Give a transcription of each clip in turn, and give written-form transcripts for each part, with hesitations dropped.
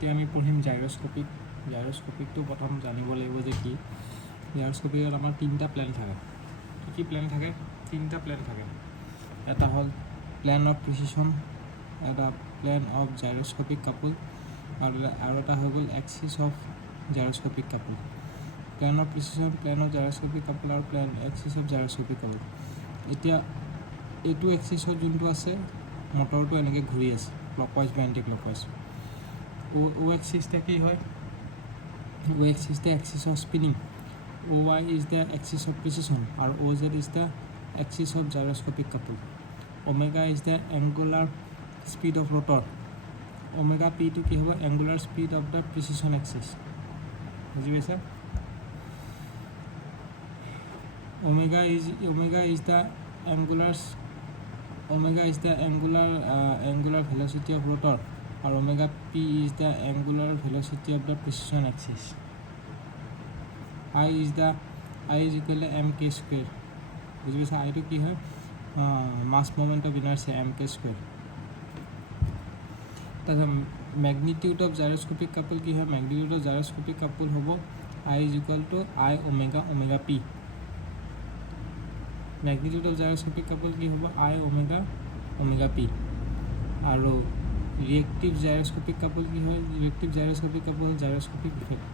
এতিয়া আমি পঢ়িম জাইৰস্কোপিক। জাইৰস্কোপিকটো প্ৰথম জানিব লাগিব যে কি। জাইৰস্কোপিকত আমাৰ তিনিটা প্লেন থাকে। কি প্লেন থাকে? তিনিটা প্লেন থাকে। এটা হ'ল প্লেন অফ প্ৰিচিছন, এটা প্লেন অফ জাইৰস্কোপিক কাপল, আৰু এটা হৈ গ'ল axis of gyroscopic couple. Plane of precession, plane of gyroscopic couple আৰু plane axis of gyroscopic couple. এতিয়া এইটো এক্সিছত যোনটো আছে, মটৰটো এনেকৈ ঘূৰি আছে ক্লকৱাইজ বা এণ্টি ক্লকৱাইজ। অ' এক্সিছটা কি হয়? অ' এক্সিছটা axis of spinning, O' Y is the axis of precession, আৰু O' Z is the axis of gyroscopic couple. Omega is the angular speed of rotor. Omega পিটো কি হ'ব? Angular speed of the precession axis. বুজি পাইছা? Omega is the angular velocity of rotor, or omega p is the angular velocity of the precision axis. I is equal to mk square. বুজি পাইছা? আইটো কি হয়? Mass moment of inertia mk square. তাৰপিছত magnitude of gyroscopic couple কি হয়? Magnitude of gyroscopic couple হ'ব I is equal to I omega p। Magnitude of gyroscopic couple কি হ'ব? I omega p। আৰু ৰিয়েক্টিভ জাইৰস্কোপিক কাপল কি হয়? Reactive gyroscopic couple হ'ল জাইৰস্কোপিক ইফেক্ট।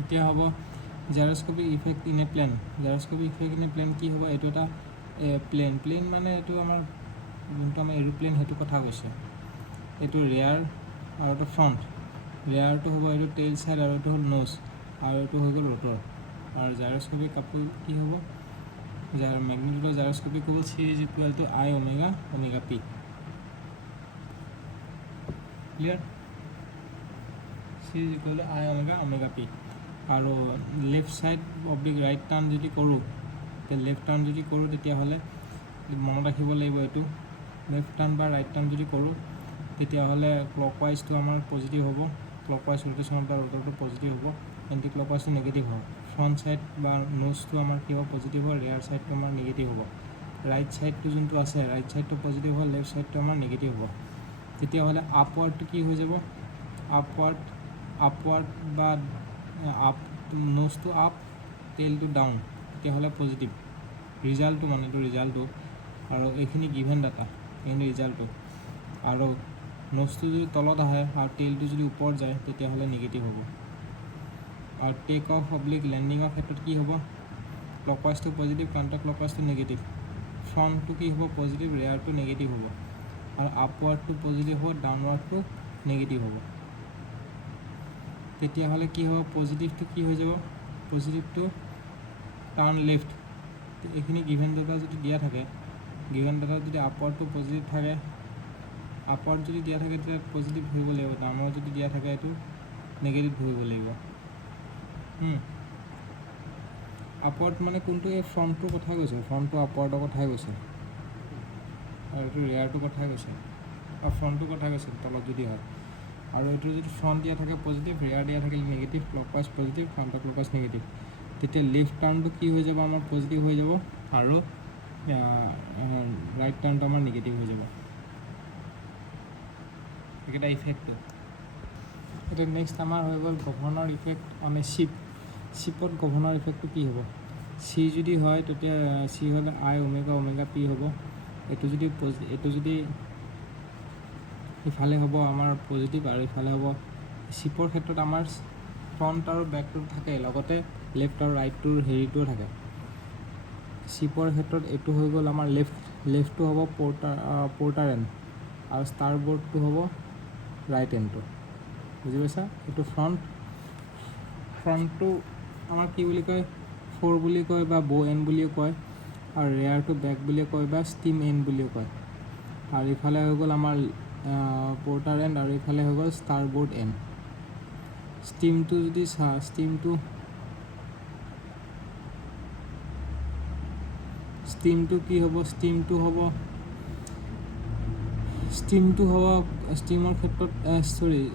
এতিয়া হ'ব gyroscopic effect in a plane. Gyroscopic effect in a plane কি হ'ব? এইটো এটা প্লেন মানে এইটো আমাৰ যোনটো আমাৰ এৰোপ্লেন সেইটো কথা কৈছে। এইটো ৰেয়াৰ আৰু এইটো ফ্ৰণ্ট। ৰেয়াৰটো হ'ব এইটো টেইল ছাইড, আৰু এইটো হ'ল নোজ, আৰু এইটো হৈ গ'ল ৰটৰ। আৰু জাইৰস্কোপিক কাপল কি হ'ব? মেগনিটিউড অফ জাইৰস্কোপিক হ'ব C is equal to I omega p। Clear? C is equal to I omega p। আৰু লেফ্ট ছাইড অব্লিক ৰাইট টাৰ্ণ যদি কৰোঁ, তেতিয়াহ'লে মনত ৰাখিব লাগিব এইটো। লেফ্ট টাৰ্ণ বা ৰাইট টাৰ্ণ যদি কৰোঁ, তেতিয়াহ'লে ক্লকৱাইজটো আমাৰ পজিটিভ হ'ব, ক্লকৱাইজ ৰোটেশ্যনৰ পৰা ৰটৰটো পজিটিভ হ'ব, এণ্টি ক্লকৱাইজটো নেগেটিভ হ'ব। ফ্ৰণ্ট ছাইড বা নোজটো আমাৰ কি হ'ব? পজিটিভ হ'ব। ৰেয়াৰ ছাইডটো আমাৰ নিগেটিভ হ'ব। ৰাইট ছাইডটো যোনটো আছে, ৰাইট ছাইডটো পজিটিভ হ'ব, লেফ্ট ছাইডটো আমাৰ নিগেটিভ হ'ব। তেতিয়াহ'লে আপৱাৰ্ডটো কি হৈ যাব? আপৱাৰ্ড বা আপ, নোজটো আপ, টেইলটো ডাউন, তেতিয়াহ'লে পজিটিভ। ৰিজাল্টটো মানে এইটো ৰিজাল্টটো, আৰু এইখিনি গিভেন ডাটা, এইখিনি ৰিজাল্টটো। আৰু নোজটো যদি তলত আহে আৰু টেইলটো যদি ওপৰত যায়, তেতিয়াহ'লে নিগেটিভ হ'ব। আৰু টেক অফ অব্লিক লেণ্ডিঙৰ ক্ষেত্ৰত কি হ'ব? ক্লকৱাইজটো পজিটিভ, কাউণ্টাৰ ক্লকৱাইজটো নিগেটিভ। ফ্ৰণ্টটো কি হ'ব? পজিটিভ, ৰেয়াৰটো নিগেটিভ হ'ব। আৰু আপৱাৰ্ডটো পজিটিভ হ'ব, ডাউনৱাৰ্ডটো নিগেটিভ হ'ব। তেতিয়াহ'লে কি হ'ব? পজিটিভটো কি হৈ যাব? পজিটিভটো টাৰ্ণ লেফ্ট। এইখিনি গিভেন ডাটা যদি দিয়া থাকে, গিভেন ডাটাত যদি আপৱাৰ্ডটো পজিটিভ থাকে, আপৱাৰ্ড যদি দিয়া থাকে তেতিয়া পজিটিভ ধৰিব লাগিব, ডাউনৱাৰ্ড যদি দিয়া থাকে এইটো নেগেটিভ ধৰিব লাগিব। আপৱাৰ্ড মানে কোনটো? এই ফ্ৰণ্টটোৰ কথা কৈছে, ফ্ৰণ্টটো আপৱাৰ্ডৰ কথাই কৈছে, আৰু এইটো ৰেয়াৰটোৰ কথাই কৈছে, আৰু ফ্ৰণ্টটোৰ কথা কৈছে তলত যদি হয়। আৰু এইটো যদি ফ্ৰণ্ট দিয়া থাকে পজিটিভ, ৰেয়াৰ দিয়া থাকে negative, clockwise positive, counter clockwise negative, তেতিয়া লেফ্ট টাৰ্ণটো কি হৈ যাব? আমাৰ পজিটিভ হৈ যাব, আৰু ৰাইট টাৰ্ণটো আমাৰ নিগেটিভ হৈ যাব। এইকেইটা ইফেক্টটো। এতিয়া নেক্সট আমাৰ হৈ গ'ল governor effect on a ship. শ্বিপত গভৰ্ণৰ ইফেক্টটো কি হ'ব? চি যদি হয়, তেতিয়া চি হ'লে I omega p হ'ব। এইটো যদি ইফালে হ'ব আমাৰ পজিটিভ, আৰু ইফালে হ'ব শ্বিপৰ ক্ষেত্ৰত আমাৰ ফ্ৰণ্ট আৰু বেকটো থাকে, লগতে লেফ্ট আৰু ৰাইটটোৰ হেৰিটোও থাকে। শ্বিপৰ ক্ষেত্ৰত এইটো হৈ গ'ল আমাৰ লেফ্টটো হ'ব পৰ্টাৰ এণ্ড, আৰু ষ্টাৰ বৰ্ডটো হ'ব ৰাইট এণ্ডটো। বুজি পাইছা? এইটো ফ্ৰণ্টটো আমাৰ কি বুলি কয়? ফ'ৰ বুলি কয়, বা ব' এণ্ড বুলিও কয়, আৰু ৰেয়াৰটো বেক বুলিও কয়, বা ষ্টিম এণ্ড বুলিও কয়। আৰু ইফালে হৈ গ'ল আমাৰ পৰ্টাৰ এণ্ড, আৰু ইফালে হৈ গ'ল ষ্টাৰ বৰ্ড এণ্ড। ষ্টিমটো যদি ষ্টিমটো কি হ'ব? ষ্টিমৰ ক্ষেত্ৰত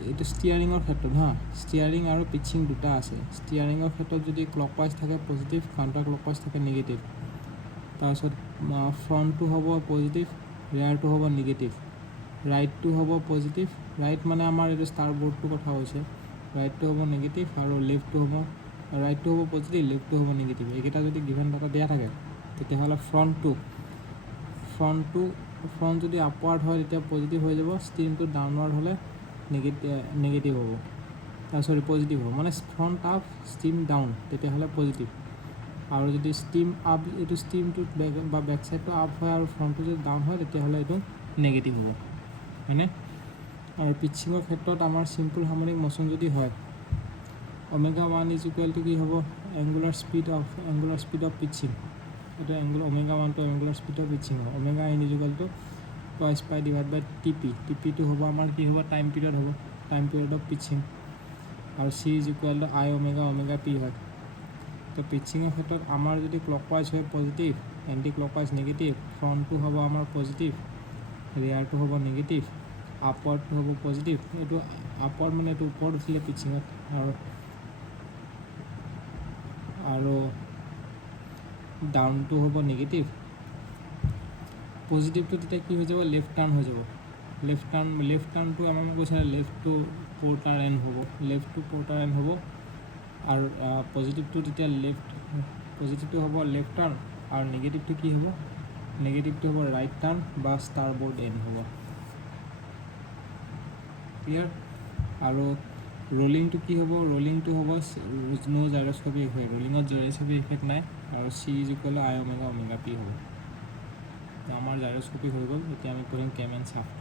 এইটো ষ্টিয়াৰিঙৰ ক্ষেত্ৰত ষ্টিয়াৰিং আৰু পিচিং দুটা আছে। ষ্টিয়াৰিঙৰ ক্ষেত্ৰত যদি ক্লকৱাইজ থাকে পজিটিভ, কাউণ্টাৰ ক্লকৱাইজ থাকে নিগেটিভ। তাৰপিছত ফ্ৰণ্টটো হ'ব পজিটিভ, ৰেয়াৰটো হ'ব নিগেটিভ, ৰাইটটো হ'ব পজিটিভ, ৰাইট মানে আমাৰ এইটো ষ্টাৰ বৰ্ডটোৰ কথা হৈছে, ৰাইটটো হ'ব নিগেটিভ আৰু লেফ্টটো হ'ব, ৰাইটটো হ'ব পজিটিভ, লেফ্টটো হ'ব নিগেটিভ। এইকেইটা যদি গিভেন ডাটা দিয়া থাকে তেতিয়াহ'লে ফ্ৰণ্ট যদি আপৱাৰ্ড হয় তেতিয়া পজিটিভ হৈ যাব, ষ্টিমটো ডাউনৱাৰ্ড হ'লে নেগেটিভ হ'ব, পজিটিভ হ'ব, মানে ফ্ৰণ্ট আপ ষ্টিম ডাউন তেতিয়াহ'লে পজিটিভ, আৰু যদি ষ্টিম আপ এইটো ষ্টিমটো বা বেক ছাইডটো আপ হয় আৰু ফ্ৰণ্টটো যদি ডাউন হয় তেতিয়াহ'লে এইটো নেগেটিভ হ'ব, হয়নে? আৰু পিচিঙৰ ক্ষেত্ৰত আমাৰ চিম্পল হাৰ্মনিক ম'শ্যন যদি হয়, ওমেগা 1 ইজ ইকুৱেল টু কি হ'ব, এংগুলাৰ স্পীড অফ পিচিং, এইটো ওমেগা 1টো এংগুলাৰ স্পীড অফ পিচিং হ'ব, omega n is equal to twice pi divide by টিপিটো হ'ব আমাৰ কি হ'ব, টাইম পিৰিয়ড অফ পিচিং, আৰু C is equal to I omega p হয়। তো পিচিঙৰ ক্ষেত্ৰত আমাৰ যদি ক্লকৱাইজ হয় পজিটিভ, এণ্টি ক্লকৱাইজ নিগেটিভ, ফ্ৰণ্টটো হ'ব আমাৰ পজিটিভ, ৰিয়াৰটো হ'ব নিগেটিভ, আপৱাৰ্ডটো হ'ব পজিটিভ, এইটো আপৱাৰ্ড মানে এইটো ওপৰত উঠিলে পিচিঙত, আৰু ডাউনটো হ'ব নিগেটিভ, পজিটিভটো তেতিয়া কি হৈ যাব, লেফ্ট টাৰ্ণ হৈ যাব, লেফ্ট টাৰ্ণটো আমাৰ কৈছে লেফ্ট টু পৰ্টাৰ এন হ'ব, আৰু পজিটিভটো তেতিয়া পজিটিভটো হ'ব লেফ্ট টাৰ্ণ, আৰু নিগেটিভটো কি হ'ব, নেগেটিভটো হ'ব ৰাইট টাৰ্ণ বা ষ্টাৰ বৰ্ড এন হ'ব, ক্লিয়াৰ? আৰু ৰলিংটো কি হ'ব, ৰলিংটো হ'ব নো জাইৰস্কপিক ইফেক্ট, ৰলিঙত জাইৰস্কপিক ইফেক্ট নাই, আৰু C is equal to I omega P হ'ব। আমাৰ জাইৰস্কপিক হৈ গ'ল, এতিয়া আমি কৰিম কেম এণ্ড শ্বাফ্ট।